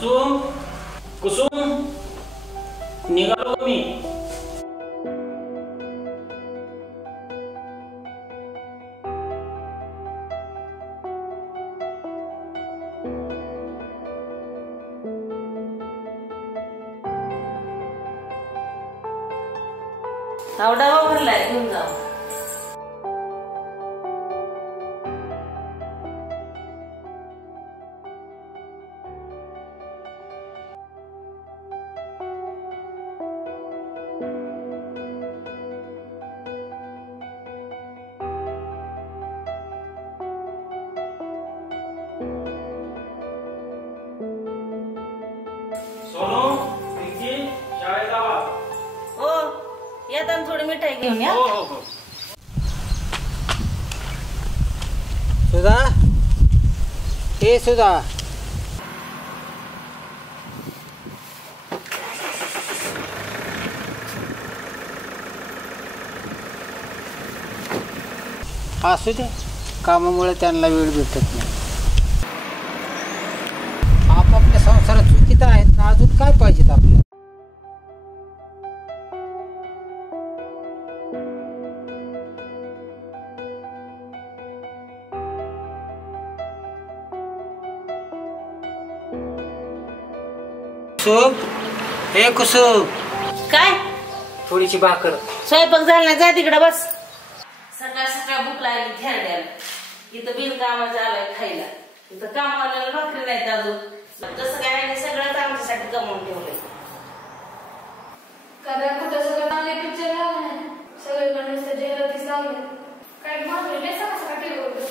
कुसुम कुसुम निघालो मी. डबा भरलाय घेऊन जाऊ. सोनू प्रीती शाळेत जावा. हो येताना थोडी मिठाई घेऊन या. हो हो हो. सुधा हे सुधा असू दे, कामामुळे त्यांना वेळ भेटत नाही. आपापल्या संसारात चुकीत आहेत ना, अजून काय पाहिजेत आपल्याला. कुसुम हे कुसुम काय थोडीशी भाकर. स्वयंपाक झाला नाही, जा तिकडे बस. सकाळ सकाळ भूक लागली खेळण्याला. इथं बिनकामाचं आलाय खायला. इथं कामावाल्याला भाकरी नाहीत अजून. तसं काय नाही, सगळंच आमच्यासाठी कमवून ठेवलंय. कदा कुठं सगळं चांगले पिक्चर लागले नाही, सगळीकडे नुसतं जाहिरातीच लागले. काय भाकरी नाही सकाळ सकाळ टेबल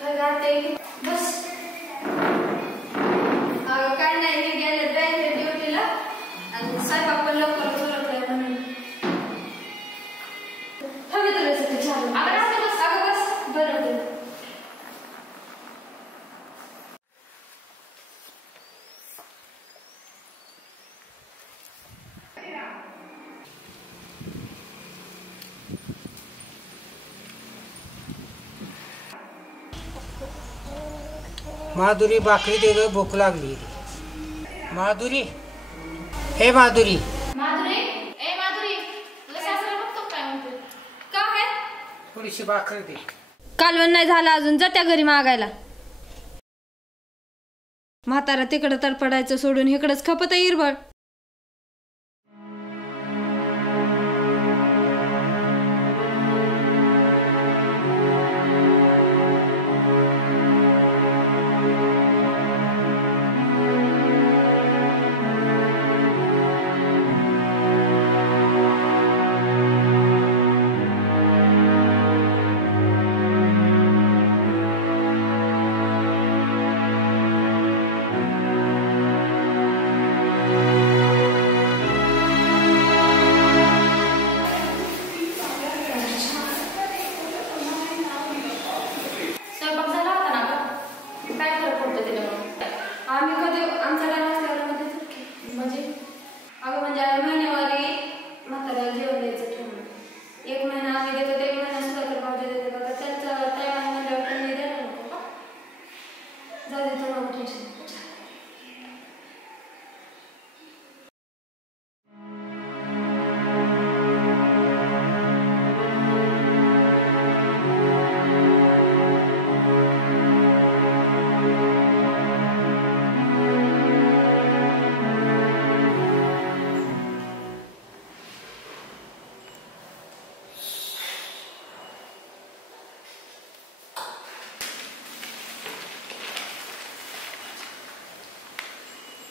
काय गाते बस. अगं काय नाही, हे गेले ड्रायव्हर ड्युटीला आणि स्वयंपाक पण लवकर उरकलाय म्हणून. हवे तुझ्यासाठी छान. अगं बस अगं बस बरं. माधुरी भाकरी दे ग, भूक लागली. माधुरी हे माधुरी माधुरी ए माधुरी तुला सासरा बघतो काय म्हणतो. का आहे थोडीशी भाकरी दे. कालवण नाही झालं अजून, जा त्या घरी मागायला. म्हातारा तिकडं तर पडायचं सोडून इकडंच खपत इरबळ.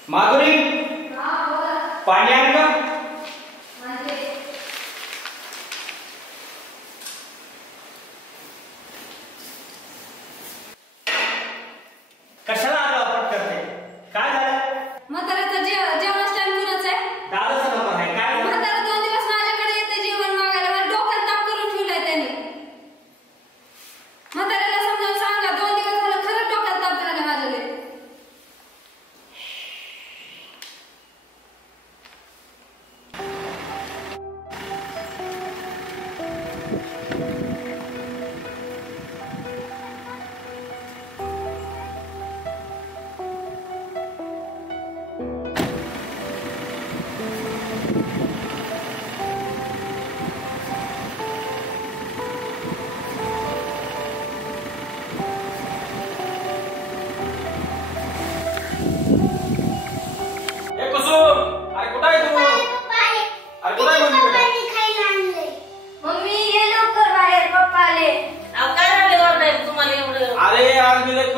माधुरी पाणी आण का. कशाला आलो करते. काय झालं. म्हाताऱ्याचं जेवणाच टाइम कुणाच आहे. दादाचं नंबर आहे काय. म्हातारा 2 दिवस माझ्याकडे येते जेवण मागायला. मला डोक्यात ताप करून ठेवलाय त्याने. म्हाताऱ्याला समजावून सांगा, 2 दिवस झालं खरंच डोक्यात ताप झाला माझ्याकडे.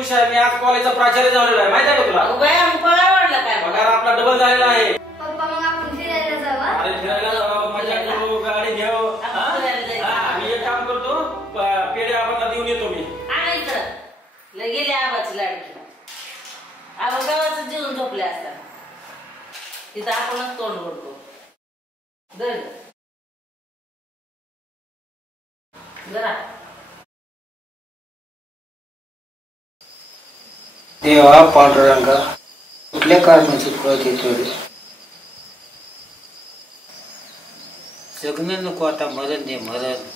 खुश आहे. मी आज कॉलेजचा प्राचार्य झालेलो आहे, माहिती आहे का तुला? अगं बाया, मग पगार वाढला काय पगार आपला डबल झालेला आहे. पप्पा मग आपण फिरायला जावा. अरे फिरायला जाऊ, मजा करू, गाडी घेऊ. आपण फिरायला जायचं. हा, मी एक काम करतो, पेढे आबांना देऊन येतो मी. आणि इकडं लय गेली आबाची लाडकी. आबा गावाचं जीवन झोपले असतात. तिथं आपणच तोंड ओढतो. धर जरा. देवा पांडुरंगा, कुठल्या कारणाची पळत येतो रे? जगणं नको आता, मरण दे मरण.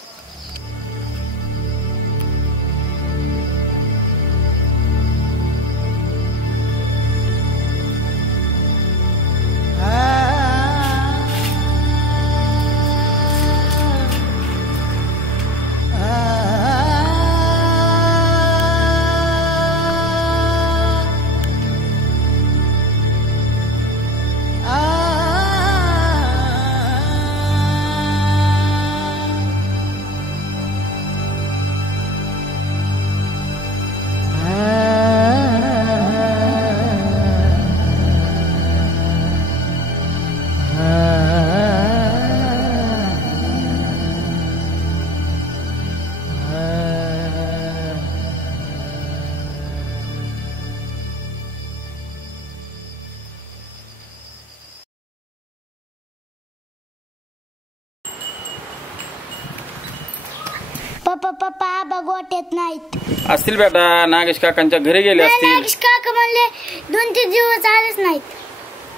पप्पा पप्पा आबा गोट्यात नाहीत. असतील बेटा, नागेश काकांच्या घरी गेले असतील. नागेश काका म्हणले 2-3 दिवस आलेच नाहीत.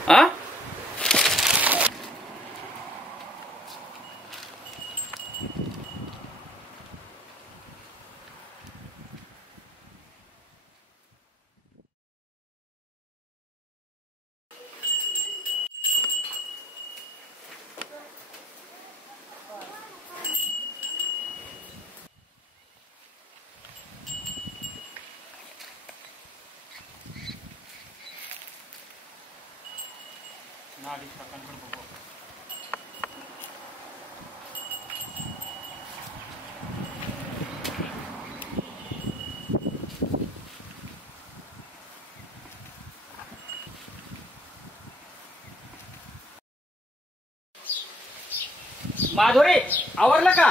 हा? माधुरी, आवरलं का?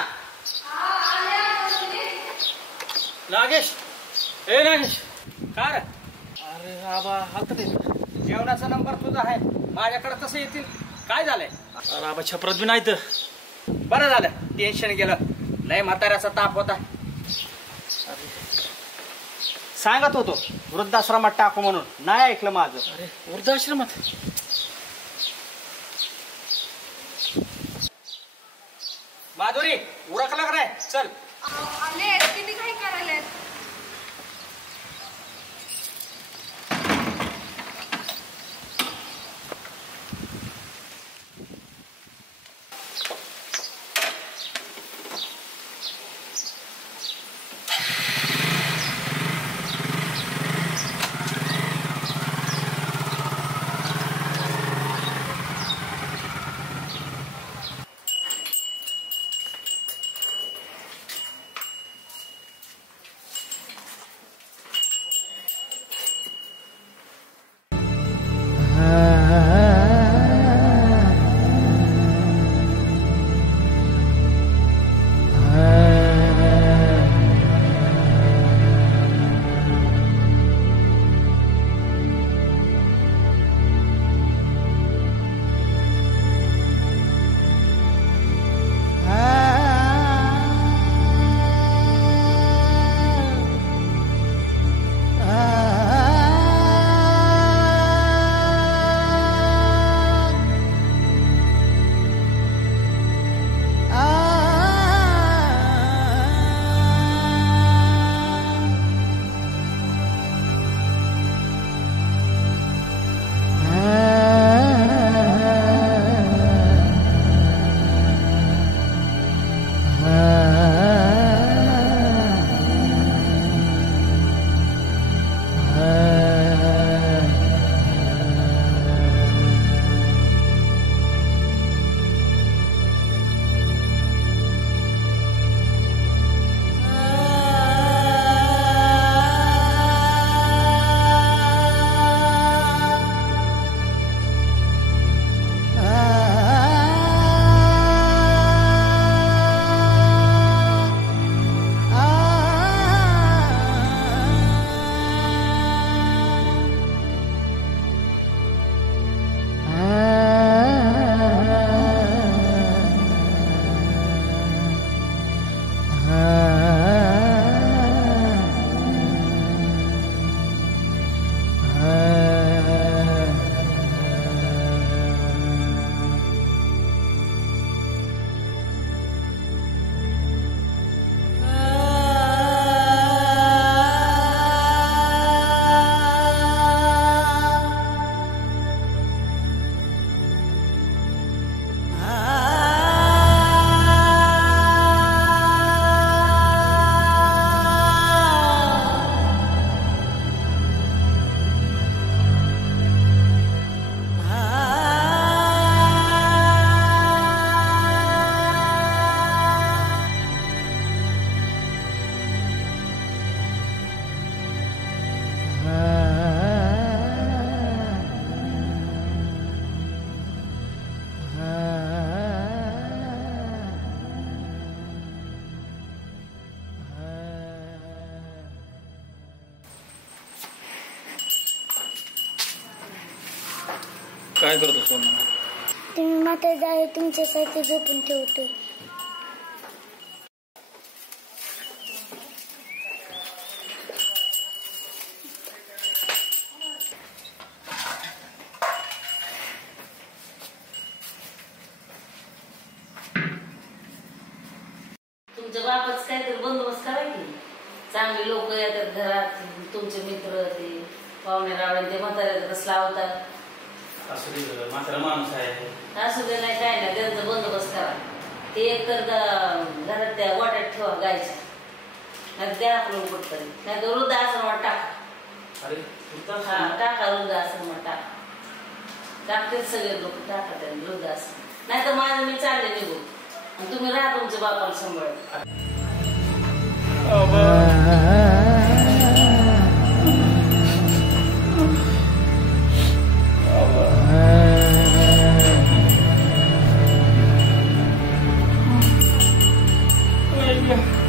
नागेश, ए नागेश, काय रे? अरे बाबा, हलत जेवणाचा नंबर तुझा आहे, माझ्याकडे कसं येतील? काय झालंय? अरे बाबा, छपरात बी नाही तर. बरं झालं, टेन्शन गेलं. लय म्हाताऱ्याचा ताप होता. सांगत होतो वृद्धाश्रमात टाकू म्हणून, नाही ऐकलं माझं. अरे वृद्धाश्रमात? माधुरी, उरकला का नाही? चल. आले किती काय करायला. काय करतो सोना? तुम्ही मात्र जाय तुमच्यासाठी झोपून ठेवतोय. तुमच्या बापाच काहीतरी बंदोबस्त करा की. चांगले लोक येतात घरात, तुमचे मित्र ते पाहुणे रावळे ते म्हाताऱ्याला कसं लावतात. असू दे, म्हातारा माणूस आहे. असू दे नाही काय नाही, त्यांचा बंदोबस्त करा. ते एक तर घरात त्या वाट्यात ठेवा गायच्या, नाही द्या आपलं कुठतरी, नाही तर वृद्धाश्रमात टाका. हा टाका, वृद्धाश्रमात टाका. टाकतेच सगळे लोक, टाका त्यांनी वृद्धाश्रम. नाही तर माझं मी चालले निघून, तुम्ही राहा तुमच्या बापाला सांभाळत. Yeah.